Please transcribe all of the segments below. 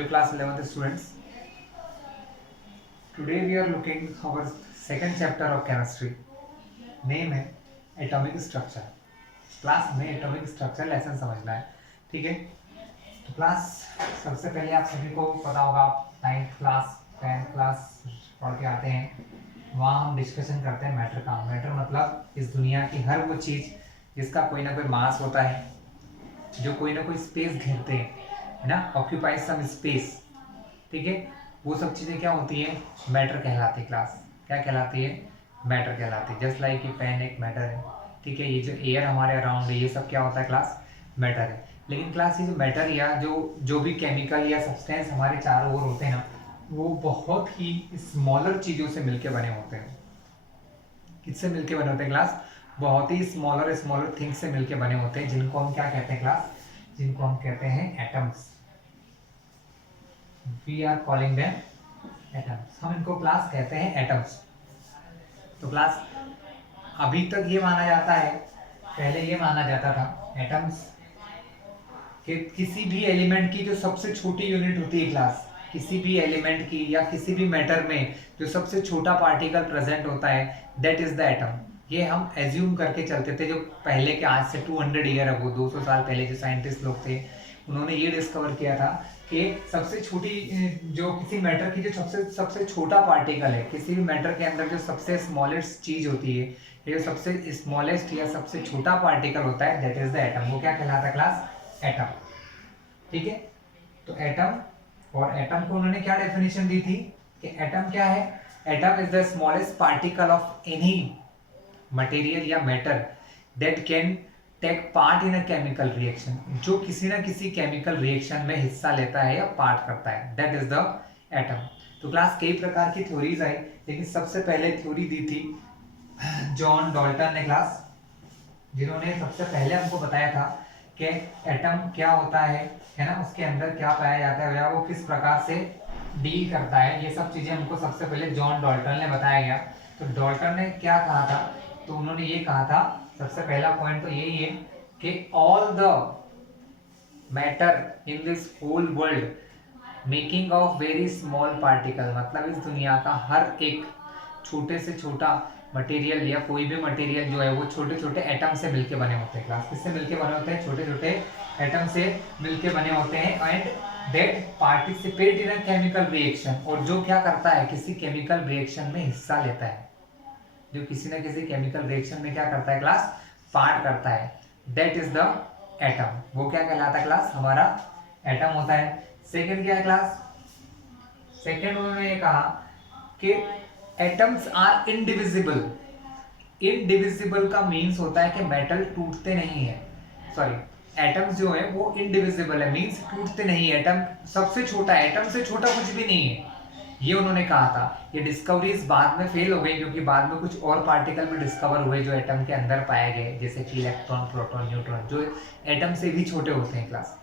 Hello class 11th students. Today we are looking our second chapter of chemistry. Name है atomic structure. Class में atomic structure lesson समझना है. ठीक है. तो क्लास सबसे पहले आप सभी को पता होगा, 9th क्लास 10th क्लास पढ़ के आते हैं. वहाँ हम डिस्कशन करते हैं मैटर का. मैटर मतलब इस दुनिया की हर वो चीज़ जिसका कोई ना कोई मास होता है, जो कोई ना कोई स्पेस घेरते हैं, है ना, ऑक्यूपाइज सम स्पेस. ठीक है. वो सब चीज़ें क्या होती है, मैटर कहलाती है. क्लास क्या कहलाती है, मैटर कहलाती है. जस्ट लाइक कि पेन एक मैटर है. ठीक है. ये जो एयर हमारे अराउंड है, ये सब क्या होता है क्लास, मैटर है. लेकिन क्लास ये जो मैटर या जो भी केमिकल या सब्सटेंस हमारे चारों ओर होते हैं ना, वो बहुत ही स्मॉलर चीज़ों से मिलके बने होते हैं. किससे मिलके बने होते हैं क्लास, बहुत ही स्मॉलर थिंग्स से मिलके बने होते हैं, जिनको हम क्या कहते हैं क्लास, जिनको हम कहते हैं atoms. We are calling them atoms. हम इनको क्लास कहते हैं एटम्स. तो क्लास अभी तक ये माना जाता है, पहले ये माना जाता था एटम्स कि किसी भी एलिमेंट की जो सबसे छोटी यूनिट होती है क्लास, किसी भी एलिमेंट की या किसी भी मैटर में जो सबसे छोटा पार्टिकल प्रेजेंट होता है, दैट इज द एटम. ये हम एज्यूम करके चलते थे. जो पहले के आज से 200 ईयर अगो, 200 साल पहले जो साइंटिस्ट लोग थे, उन्होंने ये डिस्कवर किया था कि सबसे छोटी जो किसी मैटर की जो सबसे छोटा पार्टिकल है, किसी भी मैटर के अंदर जो सबसे स्मॉलेस्ट चीज होती है, ये जो सबसे स्मॉलेस्ट या सबसे छोटा पार्टिकल होता है, दैट इज द एटम. वो क्या कहलाता है क्लास, एटम. ठीक है. तो एटम, और एटम को उन्होंने क्या डेफिनेशन दी थी कि एटम क्या है, atom is the smallest particle of any material या matter that can take part in a chemical reaction. जो किसी ना किसी केमिकल रिएक्शन में हिस्सा लेता है या पार्ट करता है, दैट इज द एटम. तो क्लास कई प्रकार की थ्योरीज आई, लेकिन सबसे पहले थ्योरी दी थी जॉन डाल्टन ने क्लास, जिन्होंने सबसे पहले हमको बताया था कि एटम क्या होता है ना, उसके अंदर क्या पाया जाता है या वो किस प्रकार से डील करता है. ये सब चीजें हमको सबसे पहले जॉन डाल्टन ने बताया गया. तो डाल्टन ने क्या कहा था, तो उन्होंने ये कहा था, सबसे पहला पॉइंट तो यही है कि all the matter in this whole world making of very small particle. मतलब इस दुनिया का हर एक छोटे से छोटा मटेरियल या कोई भी मटेरियल जो है वो छोटे छोटे एटम से मिलके बने होते हैं. क्लास किससे मिलके बने होते हैं, छोटे छोटे एटम से मिलके बने होते हैं. And that participate in a chemical reaction. और जो क्या करता है, किसी केमिकल रिएक्शन में हिस्सा लेता है, जो किसी ना किसी केमिकल रिएक्शन में क्या करता है क्लास, पार्ट करता है, दैट इज द एटम. वो क्या कहलाता है क्लास, हमारा एटम होता है. सेकंड क्या है क्लास, सेकंड उन्होंने ये कहा कि एटम्स आर इनडिविजिबल. इनडिविजिबल का मीन्स होता है कि मेटल टूटते नहीं है. सॉरी, एटम्स जो है वो इनडिविजिबल है, मीन्स टूटते नहीं है. एटम सबसे छोटा है, एटम से छोटा कुछ भी नहीं है, ये उन्होंने कहा था. ये डिस्कवरीज बाद में फेल हो गई, क्योंकि बाद में कुछ और पार्टिकल भी डिस्कवर हुए जो एटम के अंदर पाए गए, जैसे कि इलेक्ट्रॉन, प्रोटॉन, न्यूट्रॉन, जो एटम से भी छोटे होते हैं क्लास.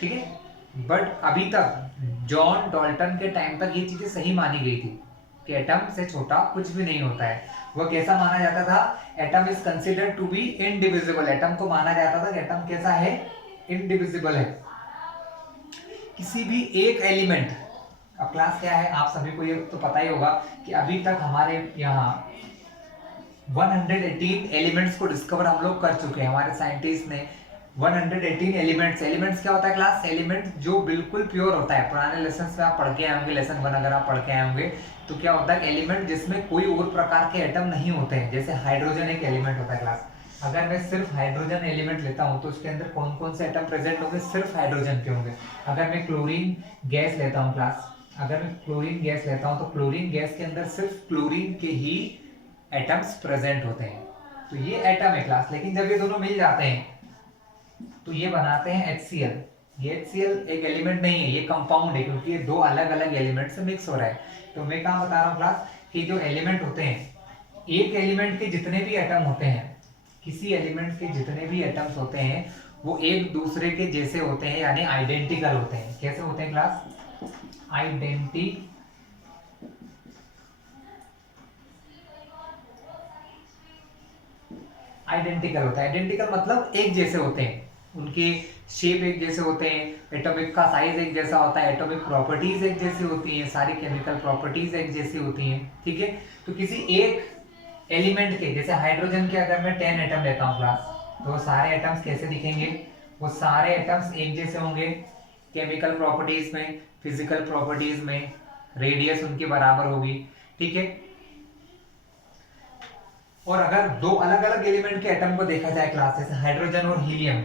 ठीक है. बट अभी तक जॉन डाल्टन के टाइम तक ये चीजें सही मानी गई थी कि एटम से छोटा कुछ भी नहीं होता है. वह कैसा माना जाता था, atom is considered to be indivisible. Atom को माना जाता था कि एटम कैसा है, इनडिविजिबल है. किसी भी एक एलिमेंट, अब क्लास क्या है आप सभी को ये तो पता ही होगा कि अभी तक हमारे यहाँ 118 एलिमेंट्स को डिस्कवर हम लोग कर चुके हैं. हमारे साइंटिस्ट ने 118 एलिमेंट्स. एलिमेंट्स क्या होता है क्लास, एलिमेंट जो बिल्कुल प्योर होता है. पुराने लेसन में आप पढ़ के आए होंगे, लेसन 1 अगर आप पढ़ के आए होंगे, तो क्या होता है, एलिमेंट जिसमें कोई और प्रकार के एटम नहीं होते हैं. जैसे हाइड्रोजन एक एलिमेंट होता है क्लास. अगर मैं सिर्फ हाइड्रोजन एलिमेंट लेता हूं तो उसके अंदर कौन कौन से एटम प्रेजेंट होंगे, सिर्फ हाइड्रोजन के होंगे. अगर मैं क्लोरीन गैस लेता हूं क्लास, अगर मैं क्लोरीन गैस लेता हूं तो क्लोरीन गैस के अंदर सिर्फ क्लोरीन के ही एटम्स प्रेजेंट होते हैं. तो ये एटम है क्लास. लेकिन जब ये दोनों मिल जाते हैं तो ये बनाते हैं HCl. ये HCl एक एलिमेंट नहीं है, ये कंपाउंड है, क्योंकि ये दो अलग अलग एलिमेंट से मिक्स हो रहा है. तो मैं कहाँ बता रहा हूँ क्लास कि जो एलिमेंट होते हैं, एक एलिमेंट के जितने भी एटम होते हैं, किसी एलिमेंट के जितने भी एटम्स होते हैं, वो एक दूसरे के जैसे होते हैं, यानी आइडेंटिकल होते हैं. कैसे होते हैं क्लास, आइडेंटिकल होता है. आइडेंटिकल मतलब एक जैसे होते हैं. उनके शेप एक जैसे होते हैं, एटॉमिक का साइज एक जैसा होता है, एटॉमिक प्रॉपर्टीज एक जैसी होती हैं, सारी केमिकल प्रॉपर्टीज एक जैसी होती हैं, ठीक है। तो किसी एक एलिमेंट के, जैसे हाइड्रोजन के अगर मैं 10 एटम लेता हूँ क्लास, तो वो सारे एटम्स कैसे दिखेंगे? वो सारे एटम्स एक जैसे होंगे केमिकल प्रॉपर्टीज में, फिजिकल प्रॉपर्टीज में, रेडियस उनकी बराबर होगी, ठीक है। और अगर दो अलग अलग एलिमेंट के एटम को देखा जाए क्लास, जैसे हाइड्रोजन और हीलियम,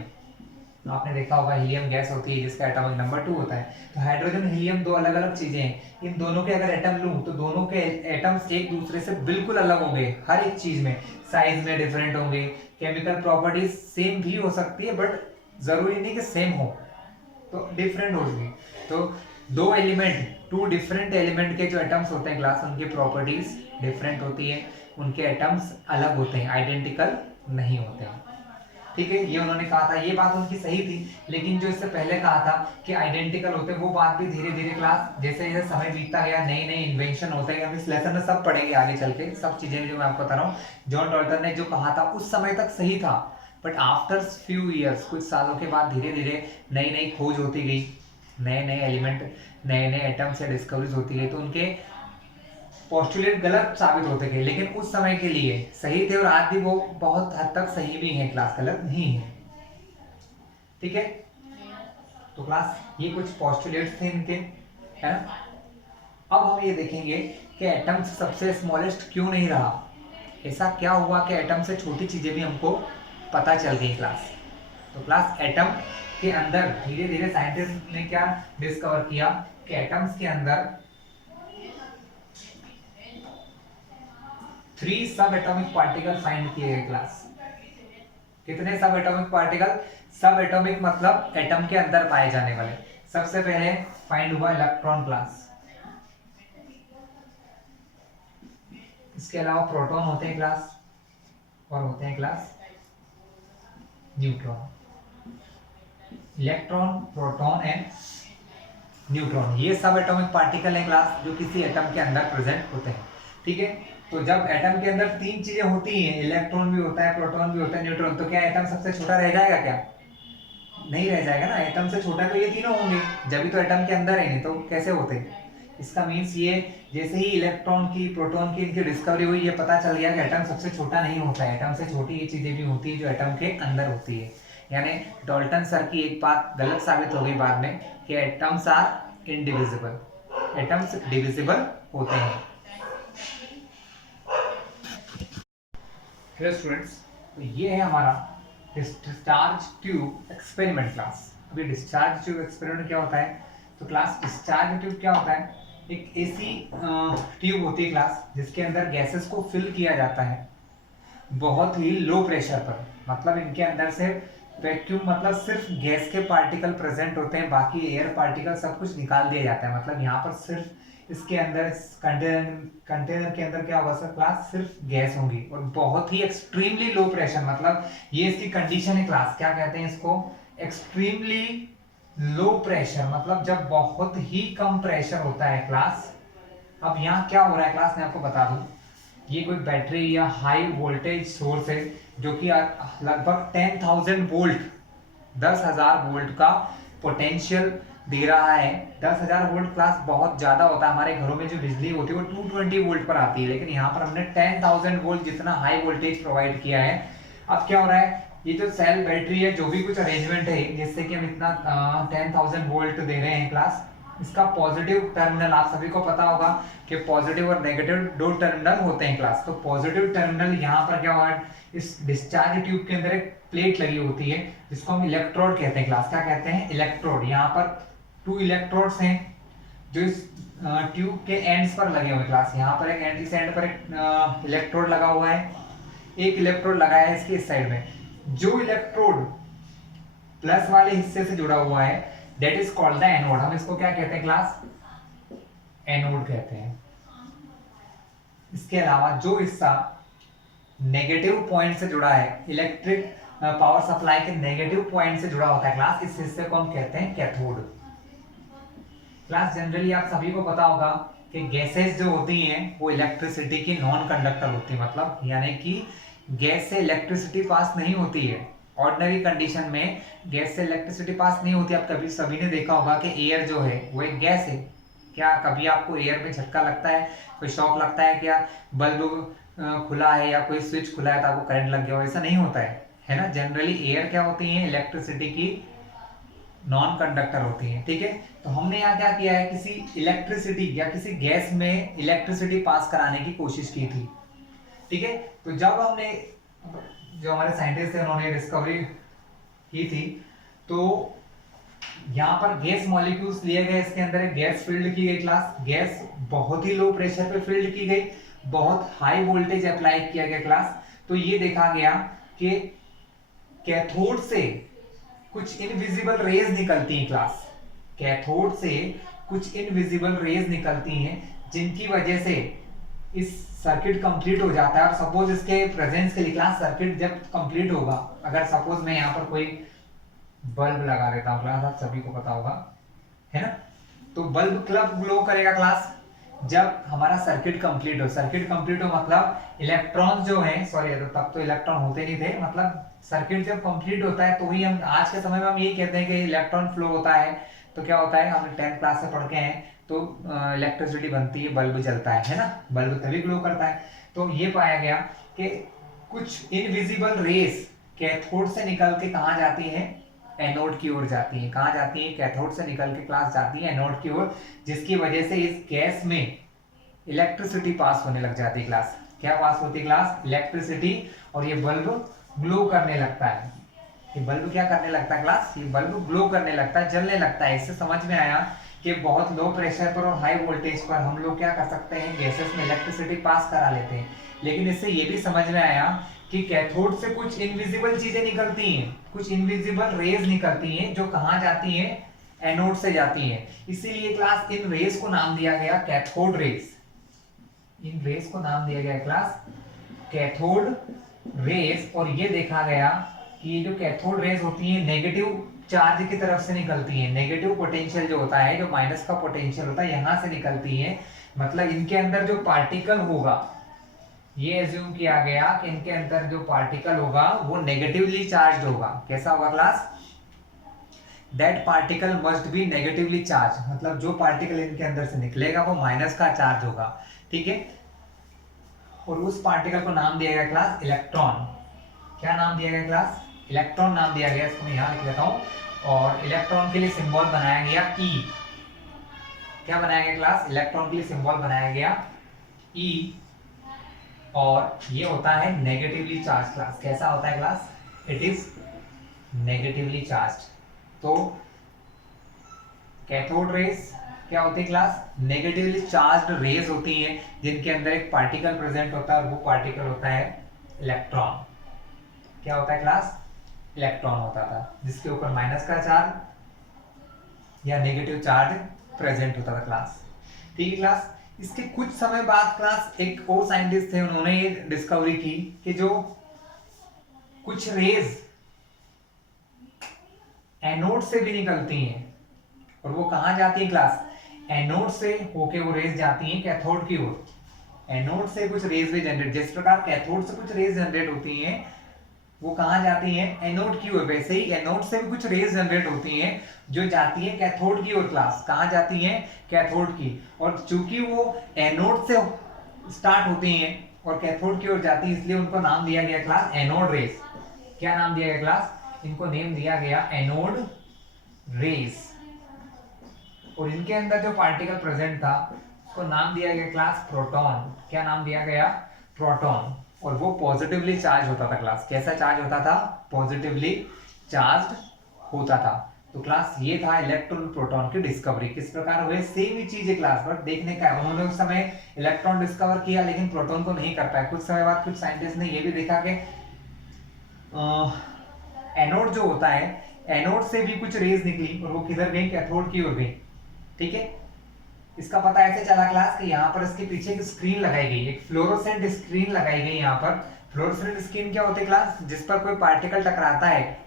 तो आपने देखा होगा हीलियम गैस होती है जिसका एटॉमिक नंबर 2 होता है। तो हाइड्रोजन हीलियम दो अलग अलग चीजें हैं, इन दोनों के अगर एटम लूं तो दोनों के एटम्स एक दूसरे से बिल्कुल अलग होंगे, हर एक चीज में, साइज में डिफरेंट होंगे, केमिकल प्रॉपर्टीज सेम भी हो सकती है बट जरूरी नहीं कि सेम हो, तो डिफरेंट होगी। तो दो एलिमेंट, टू डिफरेंट एलिमेंट के जो एटम्स होते हैं क्लास, उनकी प्रॉपर्टीज डिफरेंट होती है, उनके एटम्स अलग होते हैं, आइडेंटिकल नहीं होते हैं, ठीक है। ये उन्होंने कहा था, ये बात उनकी सही थी, लेकिन जो इससे पहले कहा था कि आइडेंटिकल होते हैं, वो बात भी धीरे धीरे क्लास जैसे जैसे समय बीतता गया, नए नए इन्वेंशन होते गए, हम इस लेसन में सब पढ़ेंगे आगे चल के, सब चीजें जो मैं आपको बता रहा हूँ। जॉन डॉल्टन ने जो कहा था उस समय तक सही था, बट आफ्टर फ्यू ईयर्स, कुछ सालों के बाद धीरे धीरे नई नई खोज होती गई, नए नए एलिमेंट, नए नए एटम से डिस्कवरीज होती गई, तो उनके पोस्टुलेट गलत साबित होते गए, लेकिन उस समय के लिए सही थे और आज भी वो बहुत हद तक सही भी हैं, क्लास गलत नहीं है, ठीक है। तो क्लास ये कुछ पोस्टुलेट्स थे इनके, है ना। अब हम ये देखेंगे कि एटम सबसे स्मॉलेस्ट क्यों नहीं रहा, ऐसा क्या हुआ कि एटम से छोटी चीजें भी हमको पता चल गई क्लास। तो क्लास एटम के अंदर धीरे धीरे साइंटिस्ट ने क्या डिस्कवर किया कि एटम्स के अंदर 3 सब एटॉमिक पार्टिकल फाइंड किए गए क्लास। कितने सब एटॉमिक पार्टिकल? सब एटॉमिक मतलब एटम के अंदर पाए जाने वाले। सबसे पहले फाइंड हुआ इलेक्ट्रॉन क्लास, इसके अलावा प्रोटॉन होते हैं क्लास, और होते हैं class neutron. Electron, proton and neutron, ये सब एटॉमिक पार्टिकल है क्लास जो किसी एटम के अंदर प्रेजेंट होते हैं, ठीक है। तो जब एटम के अंदर 3 चीजें होती हैं, इलेक्ट्रॉन भी होता है, प्रोटॉन भी होता है, न्यूट्रॉन, तो क्या एटम सबसे छोटा रह जाएगा क्या? नहीं रह जाएगा ना, एटम से छोटा तो ये तीनों होंगे, जब भी तो एटम के अंदर है, नहीं तो कैसे होते। इसका मीन्स ये, जैसे ही इलेक्ट्रॉन की, प्रोटॉन की इनकी डिस्कवरी हुई, ये पता चल गया कि एटम सबसे छोटा नहीं होता है, एटम से छोटी ये चीजें भी होती है जो एटम के अंदर होती है। यानी डाल्टन सर की एक बात गलत साबित हो गई बाद में कि atoms are indivisible, atoms divisible होते हैं। हेलो स्टूडेंट्स, तो ये है हमारा डिस्चार्ज ट्यूब एक्सपेरिमेंट क्लास। अभी डिस्चार्ज ट्यूब एक्सपेरिमेंट क्या होता है? तो क्लास डिस्चार्ज ट्यूब क्या होता है? एक ऐसी ट्यूब होती है क्लास जिसके अंदर गैसेस को फिल किया जाता है बहुत ही लो प्रेशर पर, मतलब इनके अंदर से वैक्यूम, मतलब सिर्फ गैस के पार्टिकल प्रेजेंट होते हैं, बाकी एयर पार्टिकल सब कुछ निकाल दिया जाता है। मतलब यहाँ पर सिर्फ इसके अंदर, कंटेनर के अंदर क्या होगा सर क्लास? सिर्फ गैस होंगी और बहुत ही एक्सट्रीमली लो प्रेशर, मतलब ये इसकी कंडीशन है क्लास, क्या कहते हैं इसको? एक्सट्रीमली लो प्रेशर, मतलब जब बहुत ही कम प्रेशर होता है क्लास। अब यहाँ क्या हो रहा है क्लास, मैं आपको बता दूं, ये कोई बैटरी या हाई वोल्टेज सोर्स है जो कि लगभग 10,000 वोल्ट, 10,000 वोल्ट का पोटेंशियल दे रहा है। 10,000 वोल्ट क्लास बहुत ज्यादा होता है, हमारे घरों में जो बिजली होती है वो 220 वोल्ट पर आती है, लेकिन यहाँ पर हमने 10,000 वोल्ट जितना हाई वोल्टेज प्रोवाइड किया है। अब क्या हो रहा है, ये जो सेल बैटरी है, जो भी कुछ अरेंजमेंट है जिससे कि हम इतना 10,000 वोल्ट दे रहे हैं क्लास, इसका पॉजिटिव टर्मिनल, आप सभी को पता होगा कि पॉजिटिव और नेगेटिव दो टर्मिनल होते हैं क्लास। तो पॉजिटिव टर्मिनल यहाँ पर क्या होगा, इस डिस्चार्ज ट्यूब के अंदर एक प्लेट लगी होती है जिसको हम इलेक्ट्रोड कहते हैं क्लास। क्या कहते हैं? इलेक्ट्रोड। यहाँ पर 2 इलेक्ट्रोड्स हैं जो इस ट्यूब के एंड्स पर लगे हुए क्लास। यहाँ पर एक एंड, इस एंड पर एक इलेक्ट्रोड लगा हुआ है, एक इलेक्ट्रोड लगाया है इसके इस साइड में। जो इलेक्ट्रोड प्लस वाले हिस्से से जुड़ा हुआ है that is called the anode. हम इसको क्या कहते हैं क्लास? एनोड कहते हैं। इसके अलावा जो हिस्सा नेगेटिव पॉइंट से जुड़ा है, इलेक्ट्रिक पावर सप्लाई के नेगेटिव पॉइंट से जुड़ा होता है क्लास, इस हिस्से को हम कहते हैं कैथोड। क्लास जनरली आप सभी को पता होगा कि गैसेस जो होती हैं वो इलेक्ट्रिसिटी की नॉन कंडक्टर होती है, मतलब यानी कि गैस से इलेक्ट्रिसिटी पास नहीं होती है, ऑर्डिनरी कंडीशन में गैस से इलेक्ट्रिसिटी पास नहीं होती। आप कभी सभी ने देखा होगा कि एयर जो है वो एक गैस है। क्या कभी आपको एयर में झटका लगता है, कोई शॉक लगता है, क्या बल्ब खुला है या कोई स्विच खुला है तो आपको करंट लग गया हो? ऐसा नहीं होता है ना। जनरली एयर क्या होती है, इलेक्ट्रिसिटी की नॉन कंडक्टर होती है। ठीक है, तो हमने यहाँ क्या किया है, किसी इलेक्ट्रिसिटी या किसी गैस में इलेक्ट्रिसिटी पास कराने की कोशिश की थी। ठीक है, तो जब हमने, जो हमारे साइंटिस्ट थे उन्होंने डिस्कवरी की थी, तो यहाँ पर गैस मॉलिक्यूल्स लिए गए, इसके अंदर एक गैस फील्ड की गई क्लास। गैस बहुत ही लो प्रेशर पे फील्ड की गई, बहुत हाई वोल्टेज अप्लाई किया गया क्लास। तो ये देखा गया कि कैथोड से कुछ इनविजिबल रेज निकलती हैं क्लास। कैथोड से कुछ इनविजिबल रेज निकलती हैं जिनकी वजह से इस सर्किट कंप्लीट हो जाता है। और सपोज इसके प्रेजेंस के लिए क्लास सर्किट जब कंप्लीट होगा, अगर सपोज मैं यहाँ पर कोई बल्ब लगा देता हूँ क्लास, आप सभी को पता होगा है ना, तो बल्ब कब ग्लो करेगा क्लास, जब हमारा सर्किट कंप्लीट हो। सर्किट कंप्लीट हो मतलब इलेक्ट्रॉन जो है, सॉरी तब तो इलेक्ट्रॉन होते नहीं थे, मतलब सर्किट जब कंप्लीट होता है तो ही हम आज के समय में हम यही कहते हैं कि इलेक्ट्रॉन फ्लो होता है। तो क्या होता है, हमने 10th क्लास से पढ़ के हैं, तो इलेक्ट्रिसिटी बनती है, बल्ब जलता है ना, बल्ब तभी ग्लो करता है। तो ये पाया गया कि कुछ इनविजिबल रेस कैथोड से निकल के कहाँ जाती है, एनोड की ओर जाती है। कहाँ जाती है, कैथोड से निकल के क्लास जाती है एनोड की ओर, जिसकी वजह से इस गैस में इलेक्ट्रिसिटी पास होने लग जाती है क्लास। क्या पास होती है क्लास, इलेक्ट्रिसिटी, और ये बल्ब ग्लो करने लगता है। ये बल्ब क्या करने लगता है क्लास, ये बल्ब ग्लो करने लगता है, जलने लगता है। इससे समझ में आया कि बहुत लो प्रेशर पर और हाई वोल्टेज पर हम लोग क्या कर सकते हैं, गैसेस में इलेक्ट्रिसिटी पास करा लेते हैं। लेकिन इससे ये भी समझ में आया कि कैथोड से कुछ इनविजिबल चीजें निकलती हैं, कुछ इनविजिबल रेज निकलती हैं जो कहाँ जाती हैं, एनोड से जाती हैं। इसीलिए क्लास इन रेज को नाम दिया गया कैथोड रेज। इन रेज को नाम दिया गया क्लास कैथोड रेज। और ये देखा गया कि ये जो कैथोड रेज होती है नेगेटिव चार्ज की तरफ से निकलती है। नेगेटिव पोटेंशियल जो होता है, जो माइनस का पोटेंशियल होता है, यहां से निकलती है। मतलब इनके अंदर जो पार्टिकल होगा, ये एज्यूम किया गया कि इनके अंदर जो पार्टिकल होगा वो नेगेटिवली चार्ज होगा। कैसा होगा class, that particle must be negatively charge, मतलब जो पार्टिकल इनके अंदर से निकलेगा वो माइनस का चार्ज होगा। ठीक है, और उस पार्टिकल को नाम दिया गया क्लास इलेक्ट्रॉन। क्या नाम दिया गया क्लास, इलेक्ट्रॉन नाम दिया गया। इसको मैं यहाँ लिख लेता हूँ। और इलेक्ट्रॉन के लिए सिंबल बनाया गया ई। क्या बनाया गया क्लास, इलेक्ट्रॉन के लिए सिंबल बनाया गया ई। और ये होता है नेगेटिवली चार्ज क्लास। कैसा होता है class, it is negatively charge. तो कैथोड रेज क्या होती है क्लास, नेगेटिवली चार्ज्ड रेज होती हैं जिनके अंदर एक पार्टिकल प्रेजेंट होता है, और वो पार्टिकल होता है इलेक्ट्रॉन। क्या होता है क्लास, इलेक्ट्रॉन होता था, जिसके ऊपर माइनस का चार्ज या नेगेटिव चार्ज प्रेजेंट होता था क्लास। ठीक है क्लास, इसके कुछ समय बाद क्लास एक और साइंटिस्ट थे, उन्होंने ये डिस्कवरी की कि जो कुछ रेज एनोड से भी निकलती हैं, और वो कहां जाती है क्लास, एनोड से होके वो रेज जाती हैं कैथोड की ओर। एनोड से कुछ रेज भी जनरेट, जिस प्रकार कैथोड से कुछ रेज जनरेट होती हैं, वो कहां जाती हैं, एनोड की ओर। वैसे ही एनोड से भी कुछ रेज जनरेट होती हैं जो जाती है कैथोड की ओर क्लास। कहां जाती हैं, कैथोड की। और चूंकि वो एनोड से स्टार्ट होती हैं और कैथोड की ओर जाती है, इसलिए उनको नाम दिया गया क्लास एनोड रेज। क्या नाम दिया गया क्लास, इनको नेम दिया गया एनोड रेज। और इनके अंदर जो पार्टिकल प्रेजेंट था उसको नाम दिया गया क्लास प्रोटॉन। क्या नाम दिया गया, प्रोटॉन। और वो पॉजिटिवली चार्ज होता था क्लास। कैसा चार्ज होता था, पॉजिटिवली चार्ज होता था। तो क्लास ये था इलेक्ट्रॉन प्रोटॉन की डिस्कवरी। किस प्रकार हुए, सेम ही चीज है क्लास, बट देखने का है, उन्होंने उस समय इलेक्ट्रॉन डिस्कवर किया लेकिन प्रोटॉन को नहीं कर पाए। कुछ समय बाद कुछ साइंटिस्ट ने ये भी देखा कि एनोड जो होता है, एनोड से भी कुछ रेज निकली और वो किधर गई, कैथोड की ओर गई। ठीक है, इसका पता ऐसे चला क्लास कि यहाँ पर इसके पीछे एक स्क्रीन लगाई गई, एक फ्लोरोसेंट स्क्रीन लगाई गई। यहाँ पर फ्लोरोसेंट स्क्रीन क्या होती है क्लास, जिस पर कोई पार्टिकल टकराता है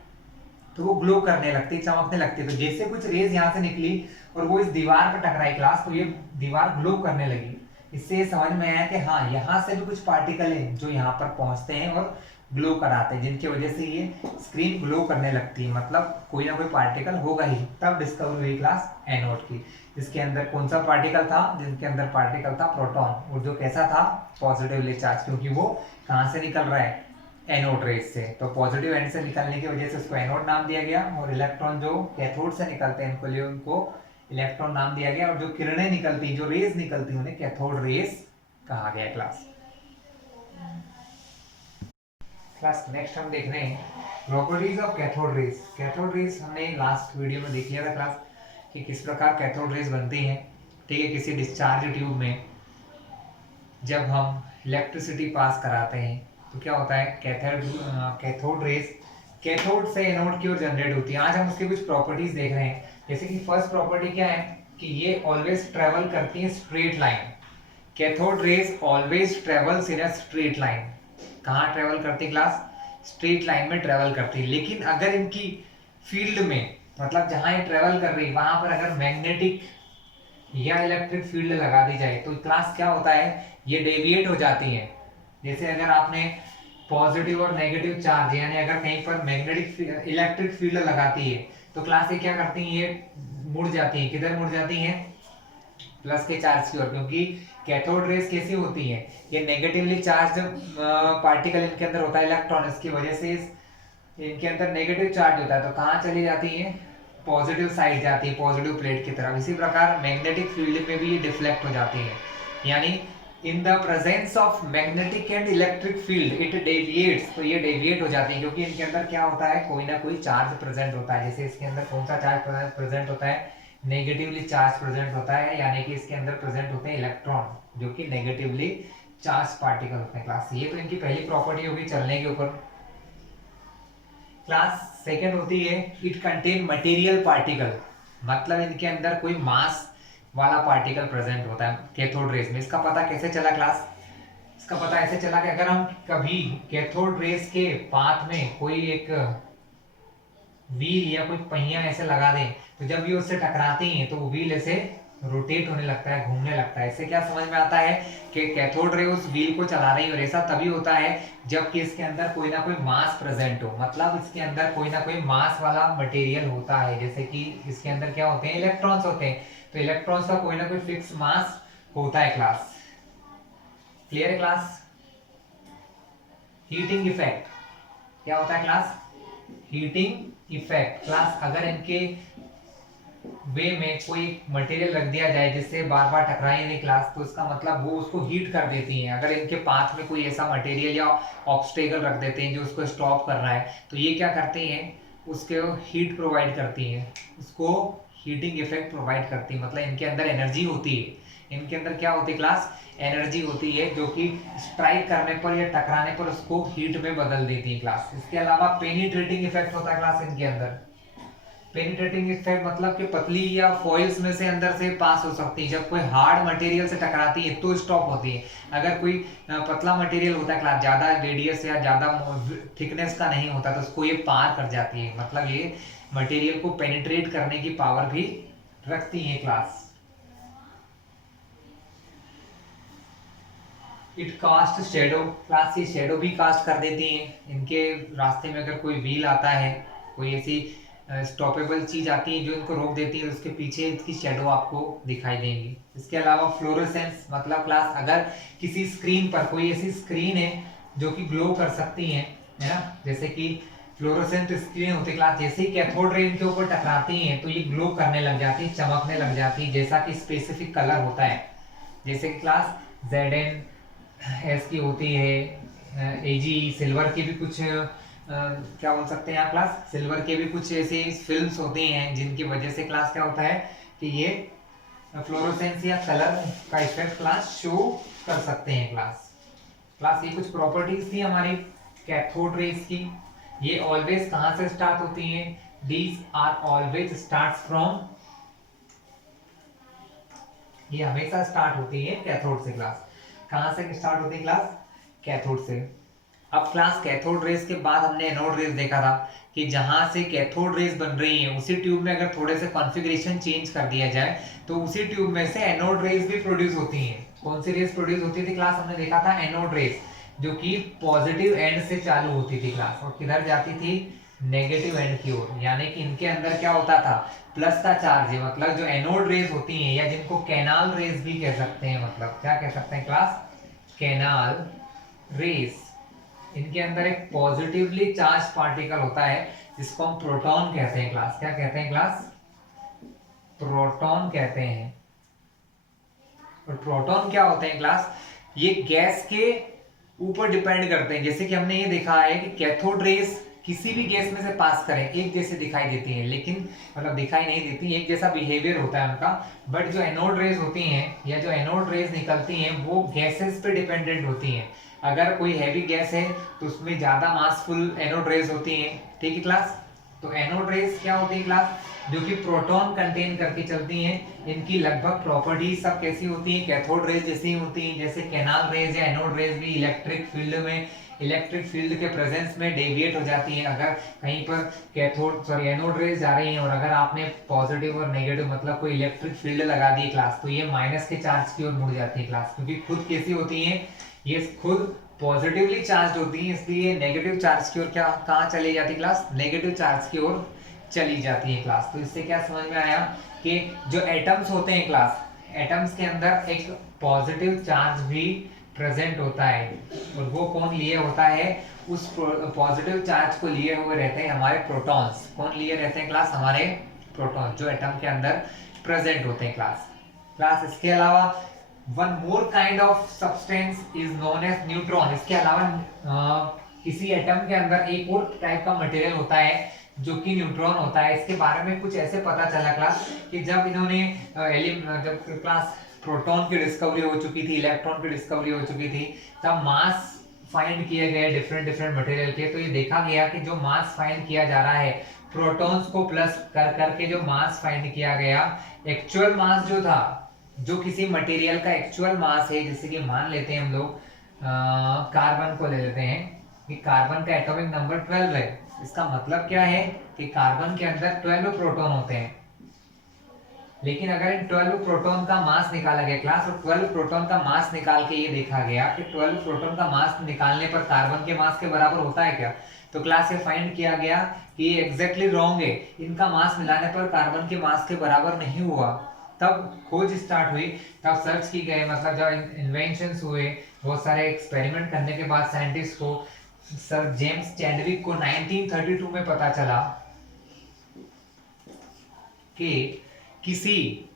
तो वो ग्लो करने लगती है, चमकने लगती है। तो जैसे कुछ रेज यहाँ से निकली और वो इस दीवार पर टकराई क्लास, तो ये दीवार ग्लो करने लगी। इससे ये समझ में आया कि हाँ, यहाँ से भी कुछ पार्टिकल हैं जो यहाँ पर पहुंचते हैं और ग्लो कराते हैं, जिनकी वजह से ये स्क्रीन ग्लो करने लगती है, मतलब कोई ना कोई पार्टिकल होगा ही। तब डिस्कवर हुई क्लास एनोड की, जिसके अंदर कौन सा पार्टिकल था, जिनके अंदर पार्टिकल था प्रोटॉन, और जो कैसा था पॉजिटिवली चार्ज, क्योंकि वो कहाँ से निकल रहा है, एनोड रेज से। तो पॉजिटिव एंड से निकलने की वजह से उसको एनोड नाम दिया गया, और इलेक्ट्रॉन जो कैथोड से निकलते हैं इनको लिए उनको इलेक्ट्रॉन नाम दिया गया, और जो किरणें निकलती, जो रेज निकलती, उन्हें कैथोड रेज कहा गया। क्लास नेक्स्ट हम देख रहे हैं properties of cathode rays. Cathode rays हमने लास्ट वीडियो में देख लिया था क्लास कि किस प्रकार कैथोड रेज बनती हैं। ठीक है, किसी डिस्चार्ज ट्यूब में जब हम इलेक्ट्रिसिटी पास कराते हैं तो क्या होता है, कैथोड रेज कैथोड से एनोड की ओर जनरेट होती है। आज हम उसकी कुछ प्रॉपर्टीज देख रहे हैं। जैसे कि फर्स्ट प्रॉपर्टी क्या है कि ये ऑलवेज ट्रेवल करती है straight line. Cathode rays always travels in a straight line. कहाँ ट्रेवल करती क्लास, स्ट्रेट लाइन में ट्रेवल करती है। लेकिन अगर इनकी फील्ड में, मतलब जहां ये ट्रेवल कर रही है वहां पर अगर मैग्नेटिक या इलेक्ट्रिक फील्ड लगा दी जाए तो क्लास क्या होता है, ये डेविएट हो जाती है। जैसे अगर आपने पॉजिटिव और नेगेटिव चार्ज, यानी अगर कहीं पर मैग्नेटिक इलेक्ट्रिक फील्ड लगाती है तो क्लास ये क्या करती है, ये मुड़ जाती है। किधर मुड़ जाती है, प्लस के चार्ज की ओर, क्योंकि कैथोड रेज कैसी होती है, ये नेगेटिवली चार्ज पार्टिकल इनके अंदर होता है इलेक्ट्रॉन, इसकी वजह से इनके अंदर नेगेटिव चार्ज होता है, तो कहाँ चली जाती है, पॉजिटिव साइड जाती है, पॉजिटिव प्लेट की तरफ। इसी प्रकार मैग्नेटिक फील्ड में भी ये डिफ्लेक्ट हो जाती है, यानी in the presence of magnetic and electric field it deviates. तो ये डेविएट हो जाती है क्योंकि इनके अंदर क्या होता है, कोई ना कोई चार्ज प्रेजेंट होता है। जैसे इसके अंदर कौन सा चार्ज प्रेजेंट होता है, नेगेटिवली चार्ज प्रेजेंट होता है, यानी कि इसके अंदर प्रेजेंट होते हैं इलेक्ट्रॉन जो कि नेगेटिवली चार्ज पार्टिकल होते हैं। क्लास ये तो इनकी पहली प्रॉपर्टी होगी चलने के ऊपर। क्लास सेकंड होती है इट कंटेन मटेरियल पार्टिकल, मतलब इनके अंदर कोई मास वाला पार्टिकल प्रेजेंट होता है कैथोड रेज में। इसका पता कैसे चला क्लास, इसका पता ऐसे चला कि अगर हम कभी कैथोड रेज के पाथ में कोई एक व्हील या कोई पहिया ऐसे लगा दें तो जब ये उससे टकराती हैं तो वो व्हील ऐसे रोटेट होने लगता है, घूमने लगता है। इससे क्या समझ में आता है कि कैथोड रे उस व्हील को चला रही है, और ऐसा तभी होता है जबकि इसके अंदर कोई ना कोई मास प्रेजेंट हो, मतलब इसके अंदर कोई ना कोई मास वाला मटेरियल होता है। जैसे कि इसके अंदर क्या होते हैं, इलेक्ट्रॉन्स होते हैं, तो इलेक्ट्रॉन्स का कोई ना कोई फिक्स मास होता है। क्लास क्लियर है क्लास। हीटिंग इफेक्ट क्या होता है क्लास, हीटिंग इफेक्ट। क्लास अगर इनके वे में कोई मटेरियल रख दिया जाए जिससे बार बार टकराए नहीं क्लास, तो इसका मतलब वो उसको हीट कर देती हैं। अगर इनके पाथ में कोई ऐसा मटेरियल या ऑब्स्टेकल रख देते हैं जो उसको स्टॉप कर रहा है, तो ये क्या करते हैं, उसके हीट प्रोवाइड करती हैं, उसको हीटिंग इफेक्ट प्रोवाइड करती है। मतलब इनके अंदर एनर्जी होती है, इनके अंदर क्या होती है क्लास, एनर्जी होती है जो कि स्ट्राइक करने पर या टकराने पर उसको हीट में बदल देती है क्लास। इसके अलावा पेनिट्रेटिंग इफेक्ट होता है क्लास इनके अंदर। पेनिट्रेटिंग इफेक्ट मतलब कि पतली या फॉइल्स में से अंदर से पास हो सकती है। जब कोई हार्ड मटेरियल से टकराती है तो स्टॉप होती है। अगर कोई पतला मटेरियल होता है क्लास, ज्यादा रेडियस या ज्यादा थिकनेस का नहीं होता, तो उसको ये पार कर जाती है। मतलब ये मटेरियल को पेनिट्रेट करने की पावर भी रखती है class. It cast shadow, class ये शेडो भी कास्ट कर देती हैं। इनके रास्ते में अगर कोई व्हील आता है, कोई ऐसी स्टॉपेबल चीज आती है जो इनको रोक देती है, उसके पीछे इसकी शेडो आपको दिखाई देंगी। इसके अलावा फ्लोरोसेंस, मतलब क्लास अगर किसी स्क्रीन पर कोई ऐसी स्क्रीन है जो कि ग्लो कर सकती है ना, जैसे कि फ्लोरोसेंट स्क्रीन होती है क्लास, जैसे ही कैथोड रे इनके ऊपर टकराती हैं तो ये ग्लो करने लग जाती है, चमकने लग जाती है, जैसा कि स्पेसिफिक कलर होता है। जैसे कि क्लास ZnS की होती है, AG सिल्वर की भी कुछ क्या बोल सकते हैं आप क्लास, सिल्वर के भी कुछ ऐसी फिल्म्स होती हैं जिनकी वजह से क्लास क्या होता है कि ये फ्लोरोसेंस या कलर का इफेक्ट क्लास शो कर सकते हैं। क्लास ये कुछ प्रॉपर्टीज थी हमारी कैथोड रेज की। ये ऑलवेज कहां से स्टार्ट होती हैं, these are always start from, ये हमेशा स्टार्ट होती है कैथोड से। क्लास कहां से स्टार्ट होती है क्लास, कैथोड से। अब क्लास कैथोड रेज के बाद हमने एनोड रेज देखा था कि जहां से कैथोड रेज बन रही है उसी ट्यूब में अगर थोड़े से कॉन्फ़िगरेशन चेंज कर दिया जाए तो उसी ट्यूब में से एनोड रेज भी प्रोड्यूस होती हैं। कौन सी रेज प्रोड्यूस होती थी क्लास, हमने देखा था एनोड रेज। जो कि पॉजिटिव एंड से चालू होती थी क्लास और किधर जाती थी, नेगेटिव एंड की ओर। यानी कि इनके अंदर क्या होता था, प्लस का चार्ज है। मतलब जो एनोड रेज होती हैं या जिनको कैनाल रेज भी कह सकते हैं, मतलब क्या कह सकते हैं क्लास, कैनाल रेज, इनके अंदर एक पॉजिटिवली चार्ज पार्टिकल होता है जिसको हम प्रोटॉन कहते हैं क्लास। क्या कहते हैं क्लास, प्रोटॉन कहते हैं। और प्रोटॉन क्या होते हैं क्लास, ये गैस के ऊपर डिपेंड करते हैं। जैसे कि हमने ये देखा है कि कैथोड रेज किसी भी गैस में से पास करें एक जैसे दिखाई देती है, लेकिन मतलब दिखाई नहीं देती, एक जैसा बिहेवियर होता है उनका। बट जो एनोड रेज होती हैं या जो एनोड रेज निकलती हैं वो गैसेस पे डिपेंडेंट होती हैं। अगर कोई हैवी गैस है तो उसमें ज्यादा मासफुल एनोड रेज होती हैं, ठीक है क्लास। तो एनोड रेज क्या होती है क्लास, जो कि प्रोटॉन कंटेन करके चलती हैं। इनकी लगभग प्रॉपर्टीज सब कैसी होती हैं, कैथोड रेज जैसी होती हैं। जैसे कैनाल रेज या एनोड रेज भी इलेक्ट्रिक फील्ड में, इलेक्ट्रिक फील्ड के प्रेजेंस में डेविएट हो जाती हैं। अगर कहीं पर एनोड रेज जा रही हैं और अगर आपने पॉजिटिव और नेगेटिव मतलब कोई इलेक्ट्रिक फील्ड लगा दी क्लास, तो ये माइनस के चार्ज की ओर मुड़ जाती है क्लास, क्योंकि खुद कैसी होती हैं, ये खुद पॉजिटिवली चार्ज होती है, इसलिए नेगेटिव चार्ज की ओर क्या कहाँ चली जाती क्लास, नेगेटिव चार्ज की ओर चली जाती है क्लास। तो इससे क्या समझ में आया कि जो एटम्स होते हैं क्लास, एटम्स के अंदर एक पॉजिटिव चार्ज भी प्रेजेंट होता है। और वो कौन लिए होता है, उस पॉजिटिव चार्ज को लिए हुए रहते हैं हमारे प्रोटॉन्स। कौन लिए रहते हैं क्लास, हमारे प्रोटॉन जो एटम के अंदर प्रेजेंट होते हैं क्लास। इसके अलावा one more kind of substance is known as neutron. इसके अलावा किसी एटम के अंदर एक और टाइप का मटेरियल होता है जो कि न्यूट्रॉन होता है। इसके बारे में कुछ ऐसे पता चला क्लास कि जब इन्होंने जब क्लास प्रोटॉन की डिस्कवरी हो चुकी थी, इलेक्ट्रॉन की डिस्कवरी हो चुकी थी, तब मास फाइंड किए गए डिफरेंट डिफरेंट मटेरियल के। तो ये देखा गया कि जो मास फाइंड किया जा रहा है, प्रोटॉन्स को प्लस कर करके जो मास फाइंड किया गया, एक्चुअल मास जो था, जो किसी मटेरियल का एक्चुअल मास है, जैसे कि मान लेते हैं हम लोग कार्बन को ले लेते हैं कि कार्बन का एटॉमिक नंबर 12 है। इसका मतलब क्या है कि कार्बन के अंदर 12 प्रोटॉन होते हैं। लेकिन अगर इन 12 प्रोटॉन का मास निकाला गया क्लास, और 12 प्रोटॉन का मास निकाल के ये देखा गया कि 12 प्रोटॉन का मास निकालने पर कार्बन के मास के बराबर होता है क्या, तो क्लास ये फाइंड किया गया कि ये एग्जैक्टली रॉन्ग है। इनका मास मिलाने पर कार्बन के मास के बराबर नहीं हुआ। तब खोज स्टार्ट हुई, तब सर्च की गई, मतलब जब इन्वेंशंस हुए, बहुत सारे एक्सपेरिमेंट करने के बाद साइंटिस्ट को, सर जेम्स चैडविक को 1932 में पता चला कि किसी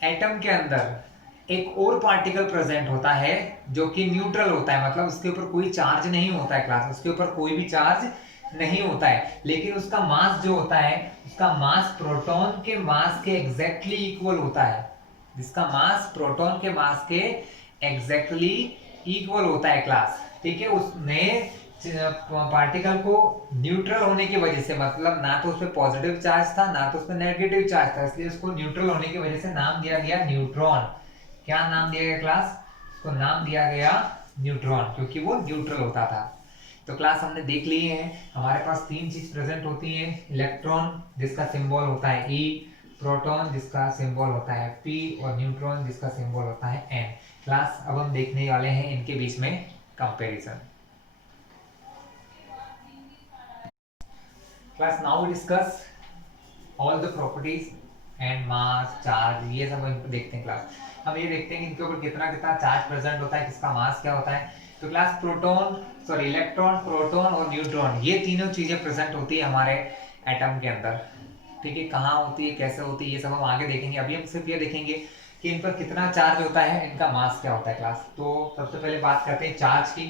एटम के अंदर एक और पार्टिकल प्रेजेंट होता है जो कि न्यूट्रल होता है, मतलब उसके ऊपर कोई चार्ज नहीं होता है क्लास, उसके ऊपर कोई भी चार्ज नहीं होता है, लेकिन उसका मास जो होता है, उसका मास प्रोटॉन के मास के एग्जैक्टली इक्वल होता है। जिसका मास प्रोटॉन के मास के एग्जैक्टली इक्वल होता है क्लास, ठीक है। उसने पार्टिकल को न्यूट्रल होने की वजह से, मतलब ना तो उसमें पॉजिटिव चार्ज था ना तो उसमें नेगेटिव चार्ज था, इसलिए उसको न्यूट्रल होने की वजह से नाम दिया गया न्यूट्रॉन। क्या नाम दिया गया क्लास, उसको नाम दिया गया न्यूट्रॉन, क्योंकि वो न्यूट्रल होता था। तो क्लास हमने देख लिए हैं, हमारे पास तीन चीज प्रेजेंट होती है, इलेक्ट्रॉन जिसका सिंबल होता है E, प्रोटॉन जिसका सिंबल होता है P, और न्यूट्रॉन जिसका सिंबल होता है N। क्लास अब हम देखने वाले हैं इनके बीच में comparison. Class now we discuss all the properties and mass, charge, ये सब हम देखते हैं क्लास। हम ये देखते हैं कि इनके ऊपर कितना कितना चार्ज प्रेजेंट होता है, किसका मास क्या होता है। तो क्लास इलेक्ट्रॉन, प्रोटॉन और न्यूट्रॉन, ये तीनों चीजें प्रेजेंट होती है हमारे एटम के अंदर, ठीक है। कहाँ होती है, कैसे होती है, ये सब हम आगे देखेंगे। अभी हम सिर्फ ये देखेंगे कि इन पर कितना चार्ज होता है, इनका मास क्या होता है क्लास। तो सबसे पहले बात करते हैं चार्ज की।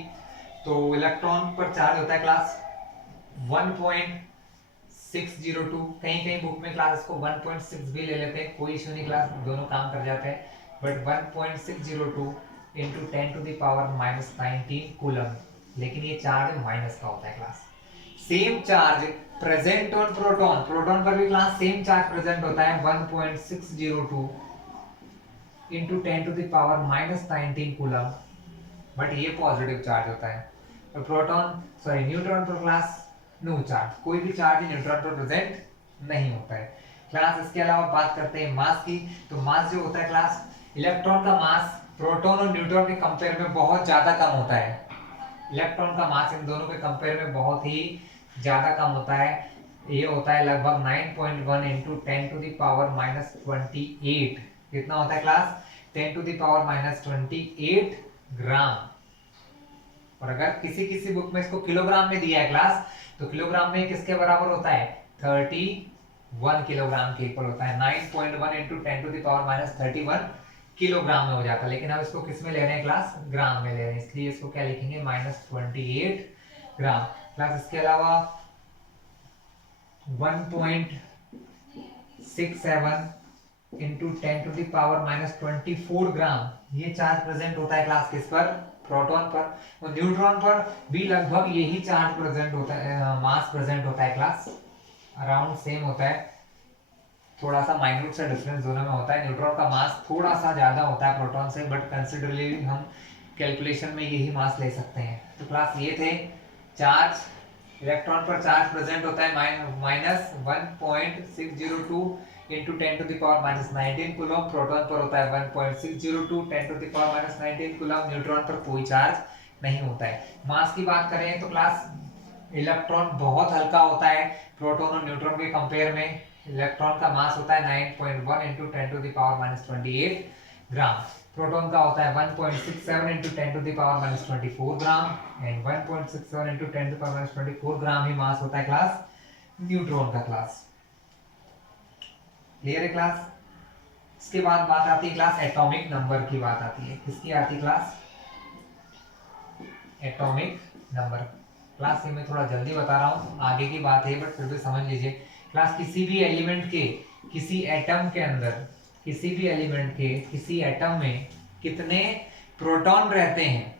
तो इलेक्ट्रॉन पर चार्ज होता है क्लास 1.602, कहीं कहीं बुक में क्लास को 1.6 भी ले लेते हैं, कोई इशू नहीं क्लास, दोनों काम कर जाते हैं। बट 1.602 इंटू 10⁻⁻19 कूलम, लेकिन ये चार्ज माइनस का होता है class. Same charge present on proton, proton पर भी क्लास सेम चार्ज प्रेजेंट होता है 1.602 इंटू 10⁻⁻19 कूलम, बट ये पॉजिटिव चार्ज होता है। और न्यूट्रॉन पर क्लास नो चार्ज, कोई भी चार्ज न्यूट्रॉन पर प्रेजेंट नहीं होता है क्लास। इसके अलावा बात करते हैं मास की। तो मास जो होता है क्लास, इलेक्ट्रॉन का मास प्रोटॉन और न्यूट्रॉन के कंपेयर में बहुत ज्यादा कम होता है, इलेक्ट्रॉन का मास इन दोनों के कंपेयर में बहुत ही ज़्यादा कम होता है। ये होता है लगभग 9.1 इंटू 10⁻28। कितना होता है क्लास? 10⁻28 ग्राम। और अगर किसी किसी बुक में इसको किलोग्राम में दिया है क्लास, तो किलोग्राम में किसके बराबर होता है? 31 किलोग्राम के इक्वल होता है। 9.1 इंटू 10⁻31 किलोग्राम में हो जाता है। लेकिन अब इसको किस में ले रहे हैं क्लास? ग्राम में ले रहे हैं, इसलिए इसको क्या लिखेंगे? -28 ग्राम। क्लास इसके अलावा 1.67 इंटू 10⁻24 ग्राम, ये चार्ज प्रेजेंट होता है क्लास किस पर? प्रोटॉन पर। और न्यूट्रॉन पर भी लगभग यही चार्ज प्रेजेंट होता है, मास प्रेजेंट होता है क्लास, अराउंड सेम होता है। थोड़ा सा माइन्यूट सा डिफरेंस दोनों में होता है। न्यूट्रॉन का मास थोड़ा सा ज्यादा होता है प्रोटॉन से, बट कंसिडरेबली हम कैलकुलेशन में यही मास ले सकते हैं। तो क्लास ये थे चार्ज। इलेक्ट्रॉन पर चार्ज प्रेजेंट होता है -1.602 इंटू 10⁻19 कूलम। प्रोटॉन पर होता है 1.602 10⁻19 कूलम। न्यूट्रॉन पर कोई चार्ज नहीं होता है। मास की बात करें तो क्लास इलेक्ट्रॉन बहुत हल्का होता है प्रोटॉन और न्यूट्रॉन के कंपेयर में। इलेक्ट्रॉन का मास होता है 9.1 इंटू 10⁻28 ग्राम। प्रोटॉन का होता है 1.67 इंटू 10⁻24 ग्राम एंड 1.67 इंटू 10⁻24 ग्राम ही मास होता है क्लास न्यूट्रॉन का। क्लास क्लियर है क्लास? इसके बाद बात आती है क्लास एटॉमिक नंबर की बात आती है। किसकी आती है क्लास? Atomic number. क्लास ये मैं थोड़ा जल्दी बता रहा हूँ, आगे की बात है बट फिर भी समझ लीजिए। क्लास किसी भी एलिमेंट के, किसी एटम के अंदर, किसी भी एलिमेंट के किसी एटम में कितने प्रोटॉन रहते हैं,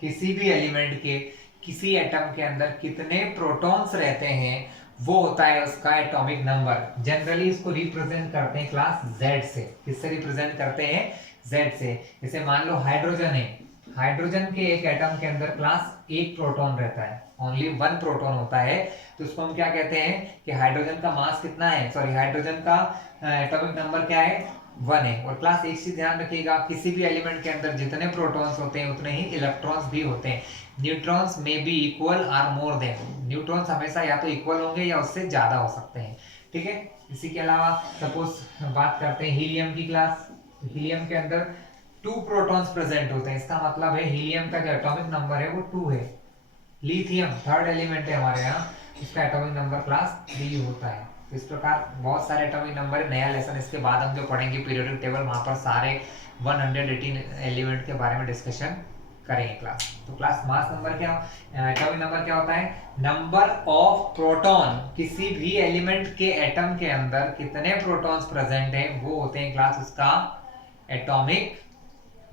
किसी भी एलिमेंट के किसी एटम के अंदर कितने प्रोटॉन्स रहते हैं, वो होता है उसका एटॉमिक नंबर। जनरली इसको रिप्रेजेंट करते हैं क्लास Z से। किससे रिप्रेजेंट करते हैं? Z से। जैसे मान लो हाइड्रोजन है, हाइड्रोजन के एक एटम के अंदर क्लास एक प्रोटॉन रहता है, ओनली 1 प्रोटॉन होता है, तो उसको हम क्या कहते हैं कि हाइड्रोजन का मास कितना है, सॉरी हाइड्रोजन का एटॉमिक नंबर क्या है? 1 है। और क्लास एक चीज ध्यान रखिएगा, किसी भी एलिमेंट के अंदर जितने प्रोटॉन्स होते हैं उतने ही इलेक्ट्रॉन्स भी होते हैं। न्यूट्रॉन्स में be equal or more than. Neutrons हमेशा या तो इक्वल होंगे या उससे ज्यादा हो सकते हैं, ठीक है। इसी के अलावा सपोज बात करते हैं हीलियम की क्लास। हीलियम के अंदर 2 प्रोटॉन्स प्रेजेंट होते हैं, इसका मतलब है हीलियम का जो एटॉमिक नंबर है वो 2 है। लिथियम थर्ड एलिमेंट है हमारे यहाँ, इसका एटॉमिक नंबर क्लास 3 होता है। तो इस प्रकार बहुत सारे एटॉमिक नंबर। नया लेसन इसके बाद हम जो पढ़ेंगे पीरियोडिक टेबल, वहां पर सारे 118 एलिमेंट के बारे में डिस्कशन करेंगे क्लास। तो क्लास मास नंबर क्या, एटॉमिक नंबर क्या होता है? नंबर ऑफ प्रोटॉन, किसी भी एलिमेंट के एटम के अंदर कितने प्रोटॉन्स प्रेजेंट है वो होते हैं क्लास उसका एटॉमिक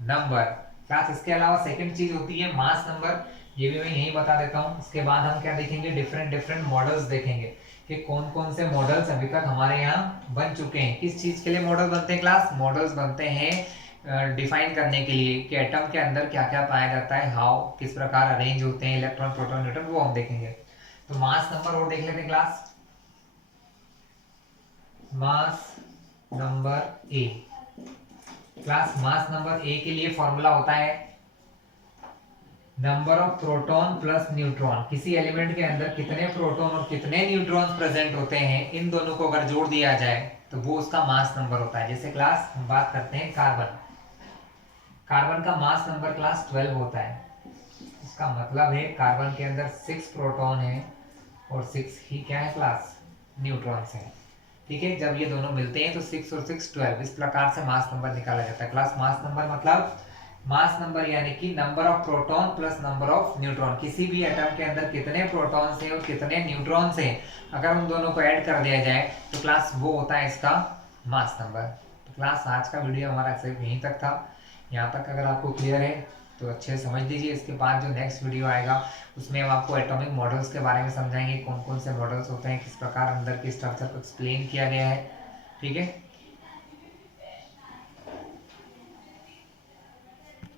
नंबर। क्लास इसके अलावा सेकंड चीज होती है मास नंबर, ये भी मैं यही बता देता हूँ। उसके बाद हम क्या देखेंगे? डिफरेंट मॉडल्स देखेंगे कि कौन कौन से मॉडल्स अभी तक हमारे यहाँ बन चुके हैं। किस चीज के लिए मॉडल बनते हैं क्लास? मॉडल्स बनते हैं डिफाइन करने के लिए कि एटम के अंदर क्या क्या पाया जाता है, हाउ किस प्रकार अरेंज होते हैं इलेक्ट्रॉन प्रोटॉन न्यूट्रॉन, वो हम देखेंगे। तो मास नंबर और देख लेते हैं class. Mass number A. Class mass number A के लिए फॉर्मूला होता है number of proton plus neutron. किसी एलिमेंट के अंदर कितने प्रोटॉन और कितने न्यूट्रॉन्स प्रेजेंट होते हैं, इन दोनों को अगर जोड़ दिया जाए तो वो उसका मास नंबर होता है। जैसे क्लास हम बात करते हैं कार्बन। कार्बन का मास नंबर क्लास 12 होता है। इसका मतलब है कार्बन के अंदर 6 प्रोटॉन है और 6 ही क्या है क्लास? न्यूट्रॉन्स है, ठीक है। जब ये दोनों मिलते हैं तो 6 और 6 12, इस प्रकार से मास नंबर निकाला जाता है। क्लास मास नंबर मतलब मास नंबर यानी कि number of proton plus number of neutron. किसी भी एटम के अंदर कितने प्रोटॉन्स हैं और कितने न्यूट्रॉन्स हैं, अगर उन दोनों को ऐड कर दिया जाए तो क्लास वो होता है इसका मास नंबर। तो क्लास आज का वीडियो हमारा सिर्फ यहीं तक था। यहाँ तक अगर आपको क्लियर है तो अच्छे से समझ लीजिए। इसके बाद जो नेक्स्ट वीडियो आएगा उसमें हम आपको एटॉमिक मॉडल्स के बारे में समझाएंगे, कौन कौन से मॉडल्स होते हैं, किस प्रकार अंदर के स्ट्रक्चर को एक्सप्लेन किया गया है, ठीक है।